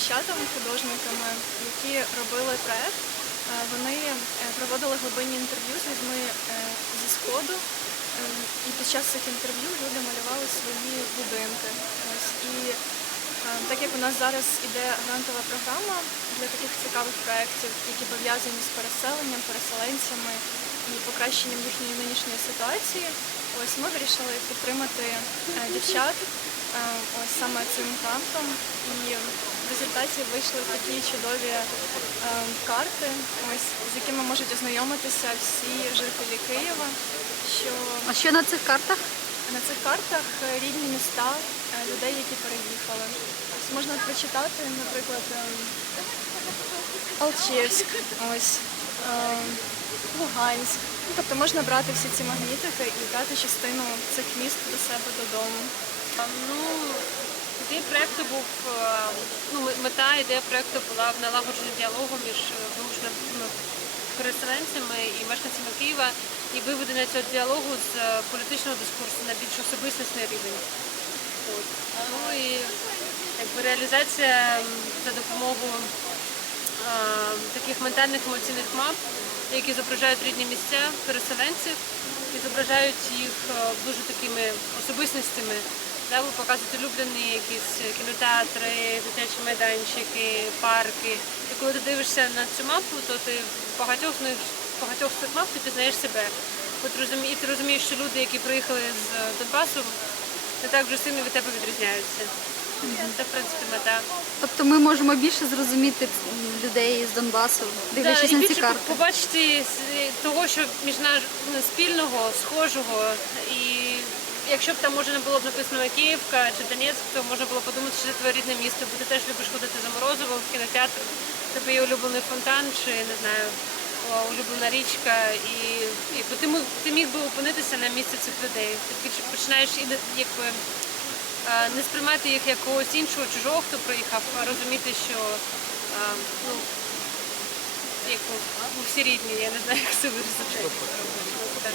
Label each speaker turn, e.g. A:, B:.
A: дівчатами, художниками, які робили проект. Е, Вони е, проводили глибинні інтерв'ю з людьми е, зі сходу, Е, і під час цих інтерв'ю люди малювали свої будинки. І е, так як у нас зараз іде грантова програма для таких цікавих проєктів, які пов'язані з переселенням, переселенцями і покращенням їхньої нинішньої ситуації, ось ми вирішили підтримати е, дівчат е, ось саме цим грантом. І в результаті вийшли такі чудові е, карти, ось з якими можуть ознайомитися всі жителі Києва. Що
B: А що на цих картах?
A: на цих картах е, рідні міста е, людей, які переїхали. Ось можна прочитати, наприклад, ем, Алчевськ, ось ем, Луганськ. Ну, тобто можна брати всі ці магнітики і брати частину цих міст до себе додому.
C: Ну, ідея проекту був е, ну, мета ідея проекту була в налагодженні діалогу між е, вимушеними ну, переселенцями і мешканцями Києва і виведення цього діалогу з е, політичного дискурсу на більш особистісний рівень. Ну і якби реалізація за допомогою е, таких ментальних емоційних мап, які зображають рідні місця переселенців і зображають їх е, дуже такими особистостями. Да, ви показуєте улюблені якісь кінотеатри, дитячі майданчики, парки. І коли ти дивишся на цю мапу, то ти в багатьох з них багатьох з цих мап ти пізнаєш себе. От розумі, і ти розумієш, що люди, які приїхали з Донбасу, не так вже сильно від тебе відрізняються. Це, в принципі, мета.
B: Тобто ми можемо більше зрозуміти людей з Донбасу,
C: Да,
B: дивлячись
C: і
B: на ці
C: більше
B: карти.
C: побачити з- того, що між ну, спільного, схожого. І якщо б там може не було б написано Київка чи Донецьк, то можна було подумати, що це твоє рідне місто, бо ти теж любиш ходити за Морозово в кінотеатр, тебе є улюблений фонтан чи не знаю. Улюблена річка, і, і ти міг, ти міг би опинитися на місці цих людей. Ти починаєш якби не сприймати їх як когось іншого, чужого, хто приїхав, а розуміти, що ну, як всі рідні, я не знаю, як це так.